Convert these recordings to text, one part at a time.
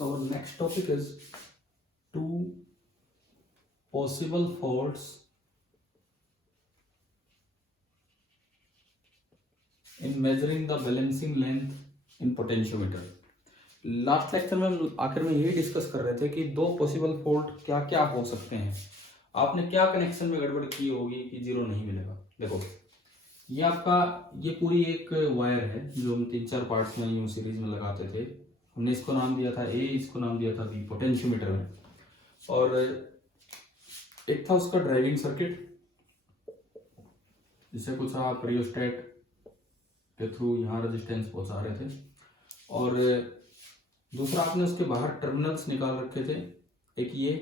So our next topic is two possible faults in measuring the balancing length in potentiometer. Last lecture में हम आखिर में यही discuss कर रहे थे कि दो पॉसिबल फॉल्ट क्या क्या हो सकते हैं। आपने क्या कनेक्शन में गड़बड़ की होगी कि जीरो नहीं मिलेगा। देखो ये आपका ये पूरी एक वायर है जो हम 3-4 पार्ट्स में यूं सीरीज में लगाते थे। हमने इसको नाम दिया था ए, इसको नाम दिया था बी पोटेंशियोमीटर में, और एक था उसका ड्राइविंग सर्किट जिसे कुछ आप रियोस्टेट के थ्रू यहाँ रेजिस्टेंस पहुंचा रहे थे, और दूसरा आपने उसके बाहर टर्मिनल्स निकाल रखे थे। एक ये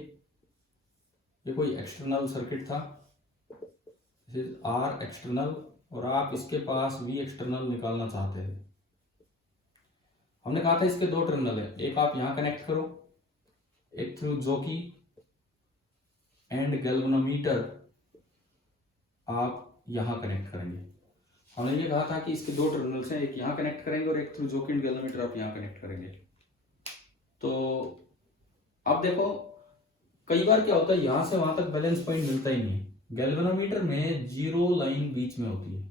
कोई एक्सटर्नल सर्किट था, आर एक्सटर्नल, और आप इसके पास वी एक्सटर्नल निकालना चाहते थे। हमने कहा था इसके दो टर्मिनल है, एक आप यहाँ कनेक्ट करो, एक थ्रू जॉकी एंड गैल्वेनोमीटर आप यहाँ कनेक्ट करेंगे। हमने ये कहा था कि इसके दो टर्मिनल्स हैं, एक यहाँ कनेक्ट करेंगे और एक थ्रू जॉकी एंड गैल्वेनोमीटर आप यहाँ कनेक्ट करेंगे। तो अब देखो कई बार क्या होता है, यहां से वहां तक बैलेंस पॉइंट मिलता ही नहीं। गैल्वेनोमीटर में जीरो लाइन बीच में होती है,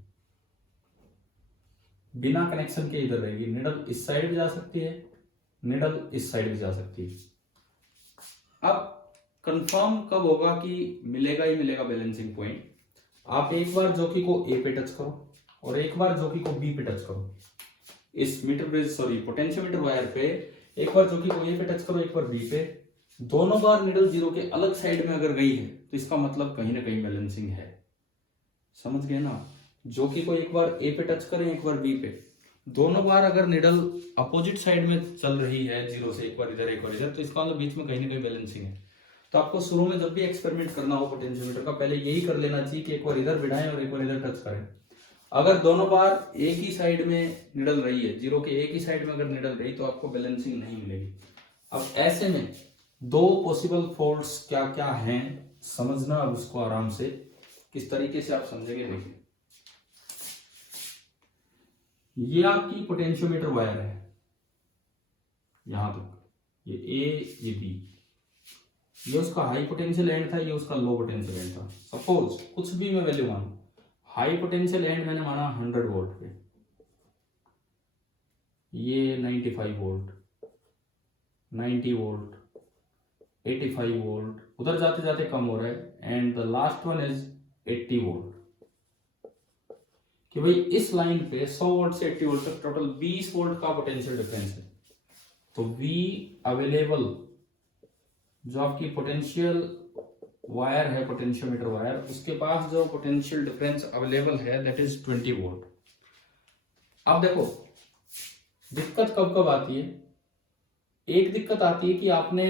बिना कनेक्शन के इधर रहेगी। निडल इस साइड भी जा सकती है, निडल इस साइड भी जा सकती है। अब कंफर्म कब होगा कि मिलेगा ही मिलेगा बैलेंसिंग पॉइंट? आप एक बार जॉकी को ए पे टच करो और एक बार जॉकी को बी पे टच करो। इस पोटेंशियोमीटर वायर पे एक बार जॉकी को ए पे टच करो, एक बार बी पे। दोनों बार निडल जीरो के अलग साइड में अगर गई है तो इसका मतलब कहीं ना कहीं बैलेंसिंग है। समझ गए ना? जॉकी को एक बार ए पे टच करें, एक बार बी पे, दोनों बार अगर निडल अपोजिट साइड में चल रही है जीरो से, एक बार इधर एक बार इधर, तो इसका मतलब बीच में कहीं ना कहीं बैलेंसिंग है। तो आपको शुरू में जब भी एक्सपेरिमेंट करना हो पोटेंशियोमीटर का, पहले यही कर लेना चाहिए कि एक बार इधर बिठाएं और एक बार इधर टच करें। अगर दोनों बार एक ही साइड में निडल रही है, जीरो के एक ही साइड में अगर निडल रही, तो आपको बैलेंसिंग नहीं मिलेगी। अब ऐसे में दो पॉसिबल फॉल्ट्स क्या क्या हैं समझना। अब उसको आराम से किस तरीके से आप समझेंगे, देखिए। ये आपकी पोटेंशियोमीटर वायर है, यहां तक ये ए ये बी, ये उसका हाई पोटेंशियल एंड था, ये उसका लो पोटेंशियल एंड था। सपोज कुछ भी मैं वैल्यू मानूं, हाई पोटेंशियल एंड मैंने माना 100 वोल्ट पे, ये 95 वोल्ट, 90 वोल्ट, 85 वोल्ट, उधर जाते जाते कम हो रहा है, and the last one is 80 volt. कि भाई इस लाइन पे 100 वोल्ट से 80 वोल्ट तक टोटल 20 वोल्ट का पोटेंशियल डिफरेंस है। तो V अवेलेबल जो आपकी पोटेंशियल वायर है, पोटेंशियोमीटर वायर, उसके पास जो पोटेंशियल डिफरेंस अवेलेबल है दैट इज 20 वोल्ट। अब देखो दिक्कत कब कब आती है। एक दिक्कत आती है कि आपने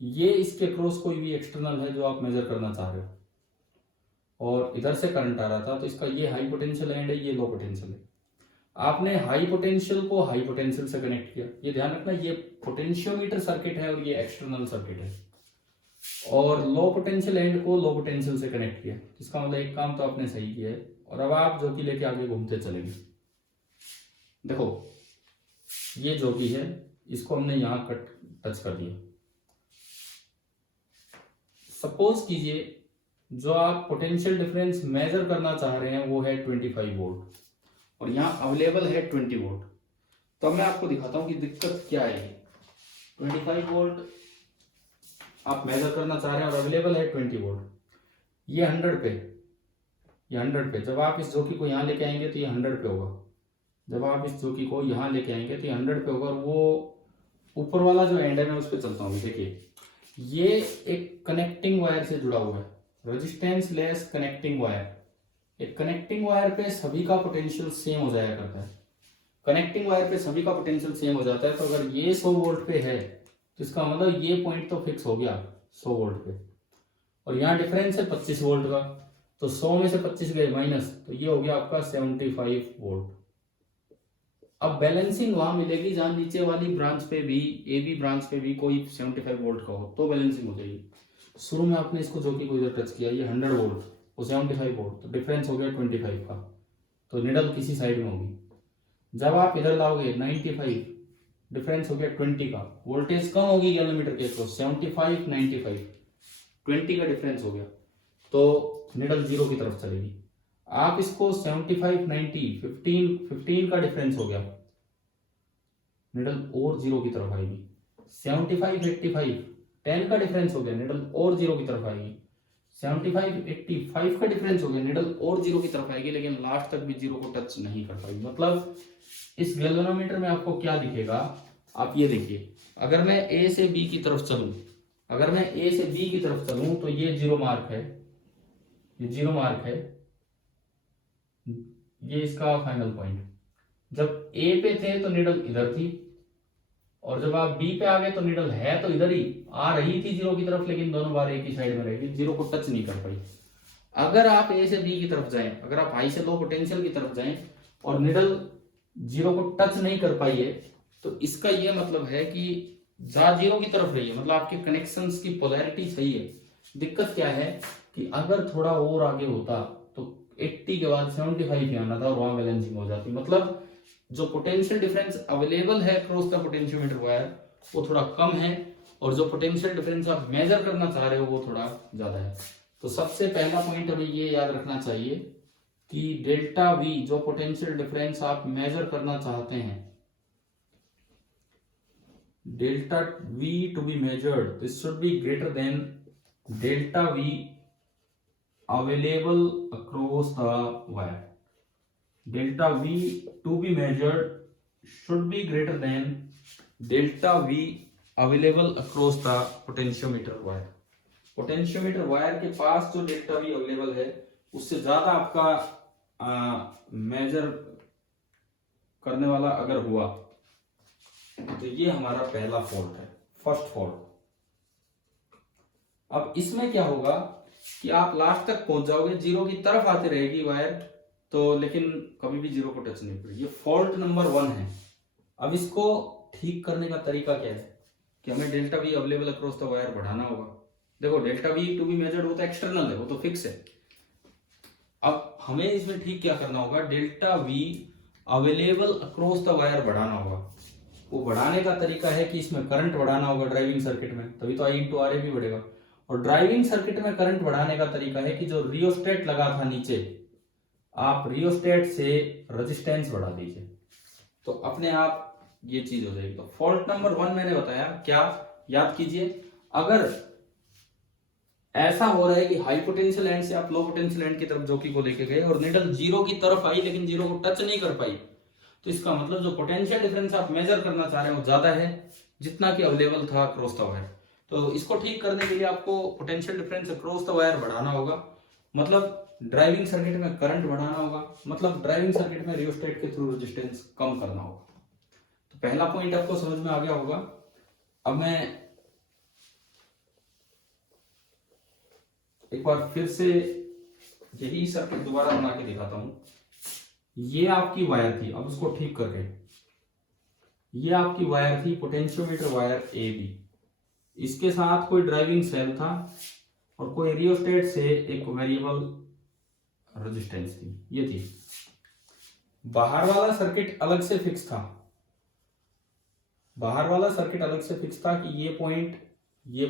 ये इसके क्रॉस कोई भी एक्सटर्नल है जो आप मेजर करना चाह रहे हो, और इधर से करंट आ रहा था, तो इसका ये हाई पोटेंशियल एंड है, ये लो पोटेंशियल है। आपने हाई पोटेंशियल को हाई पोटेंशियल से कनेक्ट किया। ये ध्यान रखना, ये पोटेंशियोमीटर सर्किट है और ये एक्सटर्नल सर्किट है, और लो पोटेंशियल एंड को लो पोटेंशियल से कनेक्ट किया। इसका मतलब एक काम तो आपने सही किया है, और अब आप जॉकी लेके आगे घूमते चलेंगे। देखो ये जॉकी है, इसको हमने यहां कट टच कर दिया। सपोज कीजिए जो आप पोटेंशियल डिफरेंस मेजर करना चाह रहे हैं वो है 25 वोल्ट, और यहाँ अवेलेबल है 20 वोल्ट। तो मैं आपको दिखाता हूं कि दिक्कत क्या है। 25 वोल्ट आप मेजर करना चाह रहे हैं और अवेलेबल है 20 वोल्ट। ये 100 पे, ये 100 पे। जब आप इस जॉकी को यहाँ लेके आएंगे तो ये 100 पे होगा। जब आप इस जॉकी को यहाँ लेके आएंगे तो ये 100 पे होगा, और वो ऊपर वाला जो एंड है मैं उस पर चलता हूँ। देखिए ये एक कनेक्टिंग वायर से जुड़ा हुआ है, रेजिस्टेंस लेस कनेक्टिंग वायर। एक कनेक्टिंग वायर पे सभी का पोटेंशियल सेम हो जाया करता है। कनेक्टिंग वायर पे सभी का पोटेंशियल सेम हो जाता है। तो अगर ये 100 वोल्ट पे है तो इसका मतलब ये पॉइंट तो फिक्स हो गया 100 वोल्ट पे, और यहाँ डिफरेंस है 25 वोल्ट का, तो 100 में से 25 गए माइनस, तो ये हो गया आपका 75 वोल्ट। अब बैलेंसिंग वहां मिलेगी जहां नीचे वाली ब्रांच पे भी, ए बी ब्रांच पे भी कोई 75 वोल्ट का हो, तो बैलेंसिंग हो जाएगी। शुरू में आपने इसको जॉकी को इधर टच किया, ये 100 वोल्ट, वो 75 वोल्ट, तो डिफरेंस हो गया 25 का, तो निडल किसी साइड में होगी। जब आप इधर लाओगे 95, डिफरेंस हो गया 20 का, वोल्टेज कम होगी गैलोमीटर के तो 75 95, 20 का डिफरेंस हो गया तो निडल जीरो की तरफ चलेगी। आप इसको 75 90 15 का डिफरेंस हो गया, निडल और जीरो की तरफ आएगी। 75 85 10 का डिफरेंस हो गया, निडल और जीरो की तरफ आएगी। 75 85 का डिफरेंस हो गया, निडल और जीरो की तरफ आएगी, लेकिन लास्ट तक भी जीरो को टच नहीं कर पाएगी। मतलब इस गैल्वेनोमीटर में आपको क्या दिखेगा, आप ये देखिए, अगर मैं ए से बी की तरफ चलूं, अगर मैं ए से बी की तरफ चलूं तो ये जीरो मार्क है, ये जीरो मार्क है, ये इसका फाइनल पॉइंट। जब ए पे थे तो निडल इधर थी, और जब आप बी पे आ गए तो निडल है तो इधर ही, आ रही थी जीरो की तरफ, लेकिन दोनों बार एक ही साइड में रहेगी, जीरो को टच नहीं कर पाई। अगर आप ए से बी की तरफ जाएं, अगर आप हाई से लो पोटेंशियल की तरफ जाएं और निडल जीरो को टच नहीं कर पाई है, तो इसका यह मतलब है कि जा जीरो की तरफ रही है, मतलब आपके कनेक्शंस की पोलैरिटी सही है। दिक्कत क्या है कि अगर थोड़ा और आगे होता तो 80 के बाद 75 ही आना था और वहां बैलेंसिंग हो जाती। मतलब जो पोटेंशियल डिफरेंस अवेलेबल है क्रॉस द पोटेंशियोमीटर वायर वो थोड़ा कम है, और जो पोटेंशियल डिफरेंस आप मेजर करना चाह रहे हो वो थोड़ा ज्यादा है। तो सबसे पहला पॉइंट हमें ये याद रखना चाहिए कि डेल्टा वी, जो पोटेंशियल डिफरेंस आप मेजर करना चाहते हैं, delta V to be measured, this should be greater than delta V available across the wire. Delta V to be measured should be greater than delta V available across the potentiometer wire. Potentiometer wire के पास जो delta V available है उससे ज्यादा आपका major करने वाला अगर हुआ तो ये हमारा पहला फॉल्ट है, फर्स्ट फॉल्ट। अब इसमें क्या होगा कि आप लास्ट तक पहुंच जाओगे, जीरो की तरफ आती रहेगी वायर, तो लेकिन कभी भी जीरो को टच नहीं करेगी। ये फॉल्ट नंबर 1 है। अब इसको ठीक करने का तरीका क्या है कि हमें delta V available across the wire बढ़ाना होगा। देखो delta V to be measured, वो तो एक्सटर्नल है, वो तो फिक्स है। अब हमें इसमें ठीक क्या करना होगा, delta V available across the wire बढ़ाना होगा। वो बढ़ाने का तरीका है कि इसमें करंट बढ़ाना होगा ड्राइविंग सर्किट में, तभी तो आई इंटू आर ए भी बढ़ेगा। और ड्राइविंग सर्किट में करंट बढ़ाने का तरीका है कि जो रियोस्टेट लगा था नीचे, आप रियोस्टेट से रेजिस्टेंस बढ़ा दीजिए, तो अपने आप ये चीज हो जाएगी। तो फॉल्ट नंबर 1 मैंने बताया क्या, याद कीजिए, अगर ऐसा हो रहा है कि हाई पोटेंशियल एंड से आप लो पोटेंशियल एंड की तरफ जॉकी को लेके गए और निडल जीरो की तरफ आई लेकिन जीरो को टच नहीं कर पाई, तो इसका मतलब जो पोटेंशियल डिफरेंस आप मेजर करना चाह रहे हो ज्यादा है जितना कि अवेलेबल था क्रॉस द वायर। तो इसको ठीक करने के लिए आपको potential difference cross the wire बढ़ाना होगा, मतलब ड्राइविंग सर्किट में करंट बढ़ाना होगा, मतलब ड्राइविंग सर्किट में रियोस्टेट के थ्रू रेजिस्टेंस कम करना होगा। तो पहला पॉइंट आपको समझ में आ गया होगा। अब मैं एक बार फिर से यही सर्किट दोबारा बना के दिखाता हूं। ये आपकी वायर थी, अब उसको ठीक करके, ये आपकी वायर थी पोटेंशियोमीटर वायर ए बी, इसके साथ कोई ड्राइविंग सेल था और कोई रियोस्टेट से एक वेरिएबल रेजिस्टेंस थी, ये थी। बाहर वाला सर्किट अलग से फिक्स था, बाहर वाला सर्किट अलग से फिक्स था कि ये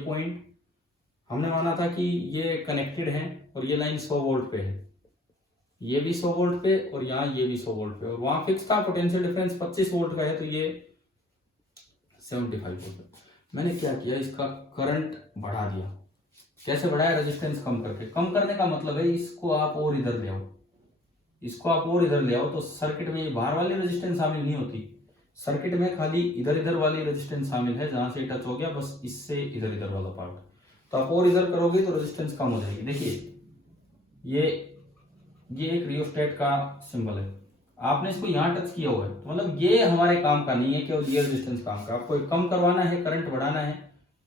पॉइंट हमने माना था कि ये कनेक्टेड है और ये लाइन 100 वोल्ट पे है, ये भी 100 वोल्ट पे और यहाँ ये भी 100 वोल्ट पे, और वहां फिक्स था पोटेंशियल डिफरेंस 25 वोल्ट का है, तो ये 75 वोल्ट पे। मैंने क्या किया, इसका करंट बढ़ा दिया। कैसे बढ़ाया, रेजिस्टेंस कम करके। कम करने का मतलब है इसको आप और इधर ले आओ, इसको आप और इधर ले आओ, तो सर्किट में ये बाहर वाली रेजिस्टेंस शामिल नहीं होती, सर्किट में खाली इधर इधर वाली रेजिस्टेंस शामिल है, जहां से टच हो गया बस इससे इधर इधर वाला पार्ट। तो आप और इधर करोगे तो रेजिस्टेंस कम हो जाएगी। देखिए ये एक रियोस्टेट का सिंबल है, आपने इसको यहाँ टच किया हुआ है, तो मतलब ये हमारे काम का नहीं है, केवल ये रेजिस्टेंस काम का। आपको कम करवाना है, करंट बढ़ाना है,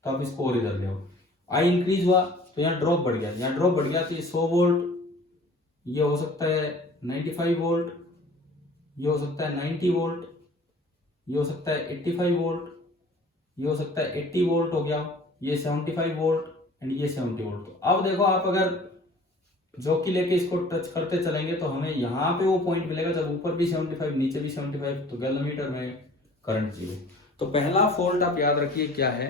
तो आप इसको और इधर ले आओ। आई इंक्रीज हुआ तो यहाँ ड्रॉप बढ़ गया, यहाँ ड्रॉप बढ़ गया तो ये 100 वोल्ट, ये हो सकता है 95 वोल्ट, ये हो सकता है 90 वोल्ट, ये हो सकता है 85 वोल्ट, ये हो सकता है 80 वोल्ट हो गया, ये 75 वोल्ट एंड ये 70 वोल्ट। तो अब देखो आप अगर जॉकी लेके इसको टच करते चलेंगे तो हमें यहाँ पे वो पॉइंट मिलेगा जब ऊपर भी 75 नीचे भी 75, तो गैलोमीटर में करंट जीरो। तो पहला फॉल्ट आप याद रखिए क्या है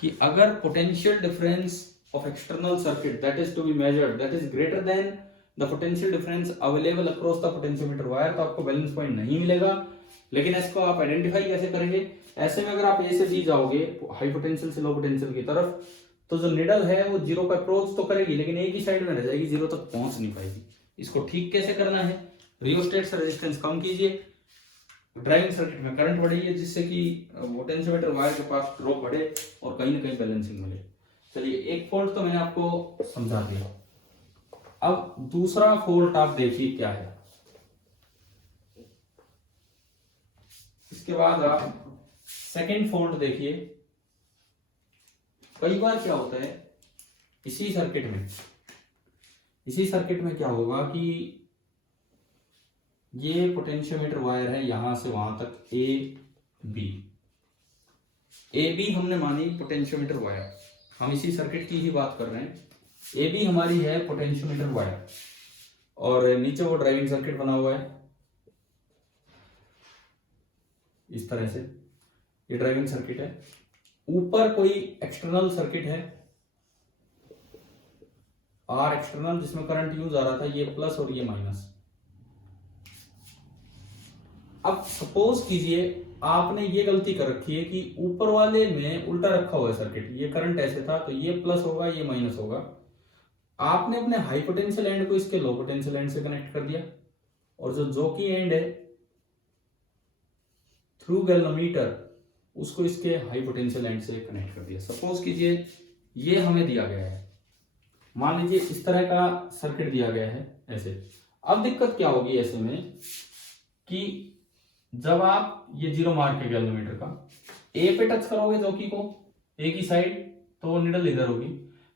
कि अगर potential difference of external circuit that is to be measured that is greater than the potential difference available across the potentiometer wire, तो आपको बैलेंस पॉइंट नहीं मिलेगा। लेकिन इसको आप आइडेंटिफाई कैसे करेंगे? ऐसे में अगर आप ए से बी जाओगे हाई पोटेंशियल से लो पोटेंशियल की तरफ, तो जो निडल है वो जीरो पर अप्रोच तो करेगी लेकिन एक ही साइड में रह जाएगी, जीरो तक पहुंच नहीं पाएगी। इसको ठीक कैसे करना है? रियोस्टेट से रेजिस्टेंस कम कीजिए, ड्राइविंग सर्किट में करंट बढ़ाइए जिससे कि पोटेंशियोमीटर वायर के पास ड्रॉप बढ़े और कहीं ना कहीं बैलेंसिंग मिले। चलिए, एक फॉल्ट तो मैंने आपको समझा दिया। अब दूसरा फॉल्ट आप देखिए क्या है। इसके बाद आप सेकेंड फॉल्ट देखिए। कई बार क्या होता है इसी सर्किट में क्या होगा कि ये पोटेंशियोमीटर वायर है यहां से वहां तक ए बी हमने मानी पोटेंशियोमीटर वायर, हम इसी सर्किट की ही बात कर रहे हैं। ए बी हमारी है पोटेंशियोमीटर वायर और नीचे वो ड्राइविंग सर्किट बना हुआ है इस तरह से, ये ड्राइविंग सर्किट है। ऊपर कोई एक्सटर्नल सर्किट है आर एक्सटर्नल जिसमें करंट यूज आ रहा था, ये प्लस और ये माइनस। अब सपोज कीजिए आपने ये गलती कर रखी है कि ऊपर वाले में उल्टा रखा हुआ है सर्किट, ये करंट ऐसे था तो ये प्लस होगा ये माइनस होगा। आपने अपने हाई पोटेंशियल एंड को इसके लो पोटेंशियल एंड से कनेक्ट कर दिया और जो की एंड है थ्रू गैल्वेनोमीटर उसको इसके हाई पोटेंशियल एंड से कनेक्ट कर दिया। सपोज कीजिए ये हमें दिया गया है, मान लीजिए इस तरह का सर्किट दिया गया है ऐसे। अब दिक्कत क्या होगी ऐसे में कि जब आप ये जीरो मार्क के गैल्वेनोमीटर का ए पे टच करोगे चौकी को ए की साइड तो वो निडल इधर होगी,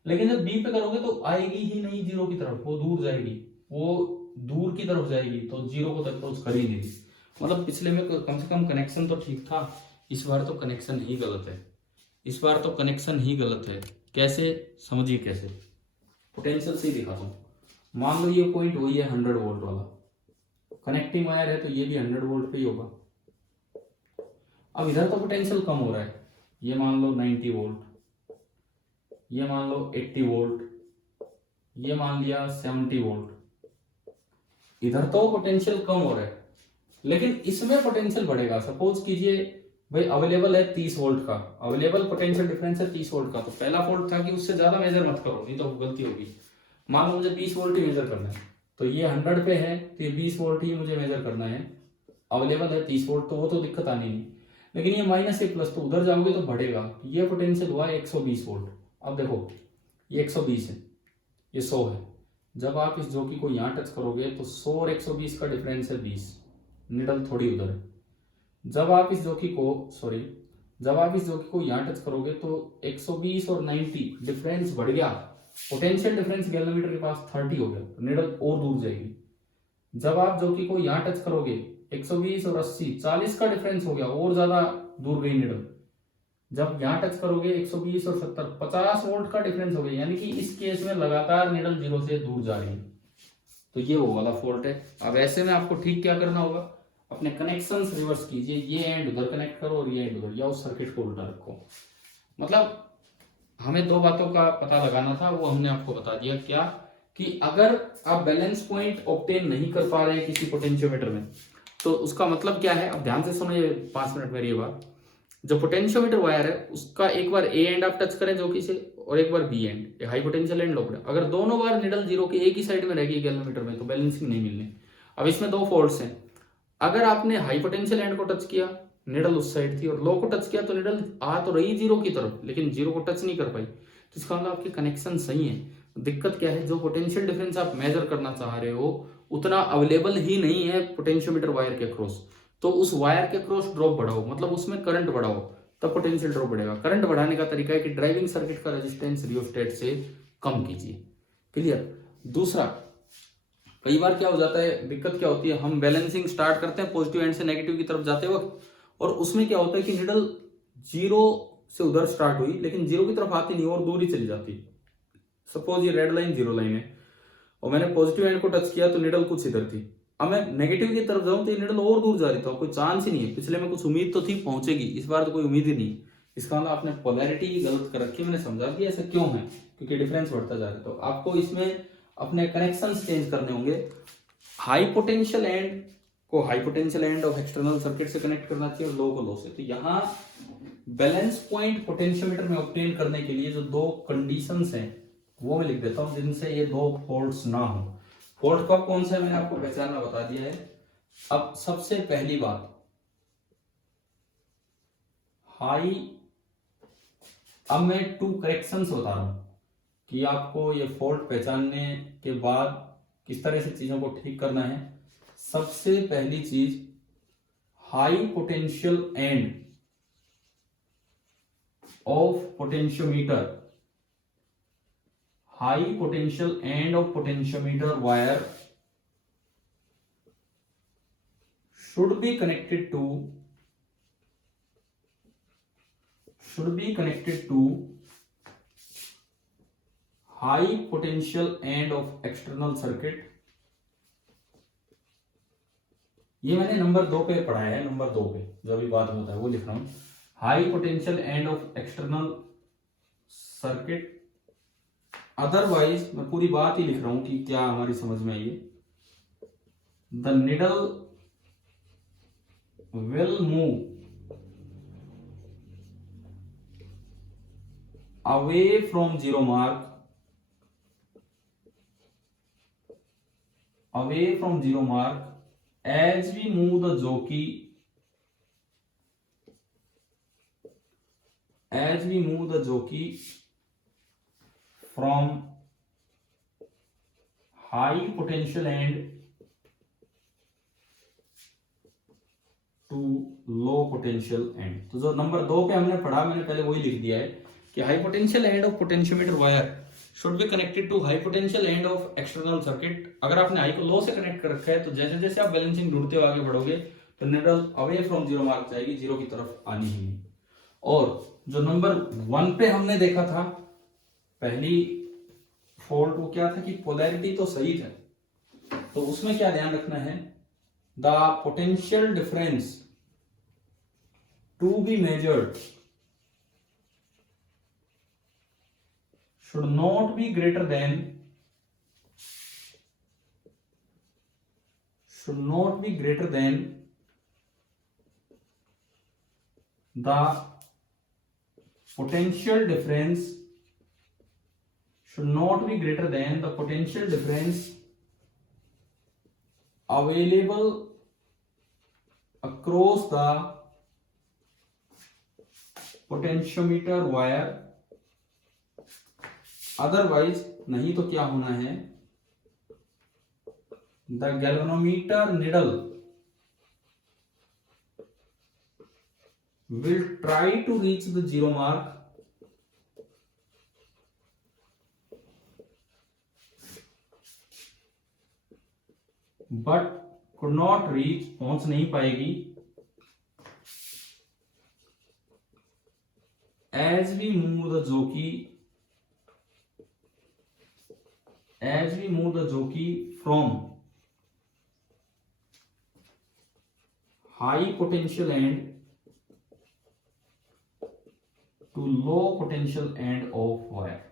लेकिन जब बी पे करोगे तो आएगी ही नहीं जीरो की तरफ, वो दूर जाएगी, वो दूर की तरफ जाएगी तो जीरो को तक अप्रोच कर ही नहीं। मतलब पिछले में कम से कम कनेक्शन तो ठीक था, इस बार तो कनेक्शन ही गलत है, इस बार तो कनेक्शन ही गलत है। कैसे समझिए कैसे, पोटेंशियल से ही दिखाता हूं। मान लो ये पॉइंट वही है 100 वोल्ट वाला, कनेक्टिंग वायर है तो ये भी 100 वोल्ट पे ही होगा। अब इधर तो पोटेंशियल कम हो रहा है, ये मान लो 90 वोल्ट, ये मान लो 80 वोल्ट, ये मान लिया 70 वोल्ट। इधर तो पोटेंशियल कम हो रहा है लेकिन इसमें पोटेंशियल बढ़ेगा। सपोज कीजिए भाई अवेलेबल है 30 वोल्ट का, अवेलेबल पोटेंशियल डिफरेंस है 30 वोल्ट का, तो पहला फॉल्ट था कि उससे ज्यादा मेजर मत करो नहीं तो गलती होगी। मान लो मुझे 20 वोल्ट ही मेजर करना है तो ये 100 पे है तो ये 20 वोल्ट ही मुझे मेजर करना है, अवेलेबल है 30 वोल्ट तो वो तो दिक्कत आनी नहीं। लेकिन ये माइनस से प्लस तो उधर जाओगे तो बढ़ेगा, ये पोटेंशियल हुआ 120 वोल्ट। अब देखो ये 120 है ये 100 है, जब आप इस जोकी को यहाँ टच करोगे तो 100 और 120 का डिफरेंस है 20, निडल थोड़ी उधर है। जब आप इस जोकी को यहाँ टच करोगे तो 120 और 90 डिफरेंस बढ़ गया, पोटेंशियल डिफरेंस गैल्वेनोमीटर के पास 30 हो गया, निडल और दूर जाएगी। जब आप जोकी को यहाँ टच करोगे 120 और 80 40 का डिफरेंस हो गया, और ज्यादा दूर गई निडल। जब यहाँ टच करोगे 120 और 70 50 वोल्ट का डिफरेंस हो गया, यानी कि इस केस में लगातार निडल जीरो से दूर जा रही है, तो ये वो वाला फॉल्ट है। अब ऐसे में आपको ठीक क्या करना होगा, अपने कनेक्शंस रिवर्स कीजिए, ये एंड उधर कनेक्ट करो और ये एंड उधर, या उस सर्किट को उल्टा रखो। मतलब हमें दो बातों का पता लगाना था, वो हमने आपको बता दिया। क्या कि अगर आप बैलेंस पॉइंट ऑब्टेन नहीं कर पा रहे हैं किसी पोटेंशियोमीटर में तो उसका मतलब क्या है। अब ध्यान से सुनिए 5 मिनट मेरी ये बात। जो पोटेंशियोमीटर वायर है उसका एक बार ए एंड आप टच करें जोकी से और एक बार B and, high potential and low potential, अगर दोनों बार निडल जीरो की एक ही साइड में रहेगी गैल्वेनोमीटर में तो बैलेंसिंग नहीं मिलनी। अब इसमें दो फॉल्ट्स हैं, अगर आपने हाई पोटेंशियल एंड को टच किया निडल उस साइड थी और लो को टच किया तो निडल आ तो रही जीरो की तरफ लेकिन जीरो को टच नहीं कर पाई, तो इसका मतलब आपके कनेक्शन सही है। दिक्कत क्या है, जो पोटेंशियल डिफरेंस आप मेजर करना चाह रहे हो उतना अवेलेबल ही नहीं है पोटेंशियोमीटर वायर के क्रॉस, तो उस वायर के क्रॉस ड्रॉप बढ़ाओ, मतलब उसमें करंट बढ़ाओ, तब पोटेंशियल ड्रॉप बढ़ेगा। करंट बढ़ाने का तरीका है कि ड्राइविंग सर्किट का रेजिस्टेंस रियोस्टेट से कम कीजिए। क्लियर। दूसरा, कई बार क्या हो जाता है, दिक्कत क्या होती है, हम बैलेंसिंग स्टार्ट करते हैं पॉजिटिव एंड से नेगेटिव की तरफ जाते वक्त, और उसमें क्या होता है कि निडल जीरो से उधर स्टार्ट हुई लेकिन जीरो की तरफ आती नहीं और दूर ही चली जाती। सपोज ये रेड लाइन जीरो लाइन है और मैंने पॉजिटिव एंड को टच किया तो निडल कुछ इधर थी, अब मैं नेगेटिव की तरफ जाऊं तो ये निडल और दूर जा रही था, कोई चांस ही नहीं है। पिछले में कुछ उम्मीद तो थी पहुंचेगी, इस बार तो कोई उम्मीद ही नहीं। इसका मतलब आपने पोलैरिटी गलत कर रखी है। मैंने समझा दिया ऐसा क्यों है, क्योंकि डिफरेंस बढ़ता जा रहा है। तो आपको इसमें अपने कनेक्शन चेंज करने होंगे। हाई पोटेंशियल एंड को high potential end of external circuit से कनेक्ट करना चाहिए और लो को लो से। तो यहाँ बैलेंस पॉइंट पोटेंशियोमीटर में ऑब्टेन करने के लिए जो दो कंडीशंस हैं वो मैं लिख देता हूं, जिनसे ये दो फॉल्ट्स ना हो। फॉल्ट कब कौन सा है मैंने आपको पहचानना बता दिया है। अब सबसे पहली बात, हाई, अब मैं 2 करेक्शंस बता रहा हूं कि आपको ये फॉल्ट पहचानने के बाद किस तरह से चीजों को ठीक करना है। सबसे पहली चीज, high potential end of potentiometer, high potential end of potentiometer wire should be connected to high potential end of external circuit। ये मैंने नंबर 2 पे पढ़ाया है, नंबर 2 पे जो अभी बात होता है वो लिख रहा हूं। High potential end of external circuit, otherwise मैं पूरी बात ही लिख रहा हूं कि क्या हमारी समझ में आई है। The needle will move away from zero mark, as we move the jockey, from high potential end to low potential end. तो जो नंबर 2 पे हमने पढ़ा, मैंने पहले वही लिख दिया है कि high potential end of potentiometer wire should be connected to high potential end of external circuit. अगर आपने हाई को लो से कनेक्ट कर रखा है तो जैसे जैसे आप बैलेंसिंग ढूंढते हुए आगे बढ़ोगे तो needle away from zero mark जाएगी, जीरो की तरफ आनी ही नहीं। और जो नंबर 1 पे हमने देखा था पहली फॉल्ट, वो क्या था कि पोलैरिटी तो सही था, तो उसमें क्या ध्यान रखना है, the potential difference to be measured should not be greater than the potential difference available across the potentiometer wire, otherwise नहीं तो क्या होना है, the galvanometer needle will try to reach the zero mark but could not reach, पहुंच नहीं पाएगी, as we move the jockey from high potential end to low potential end of wire।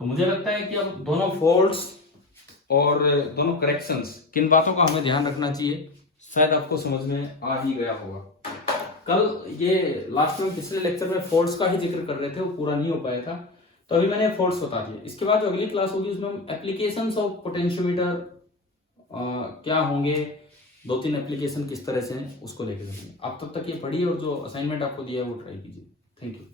तो मुझे लगता है कि अब दोनों फॉल्ट्स और दोनों करेक्शंस, किन बातों का हमें ध्यान रखना चाहिए, शायद आपको समझ में आ ही गया होगा। कल ये लास्ट में पिछले लेक्चर में फॉल्ट्स का ही जिक्र कर रहे थे, वो पूरा नहीं हो पाया था, तो अभी मैंने फॉल्ट्स बता दिए। इसके बाद जो अगली क्लास होगी उसमें हम एप्लीकेशंस ऑफ पोटेंशियोमीटर क्या होंगे, 2-3 एप्लीकेशन किस तरह से हैं उसको लेकर जाएंगे। आप तब तक ये पढ़िए और जो असाइनमेंट आपको दिया है वो ट्राई कीजिए। Thank you.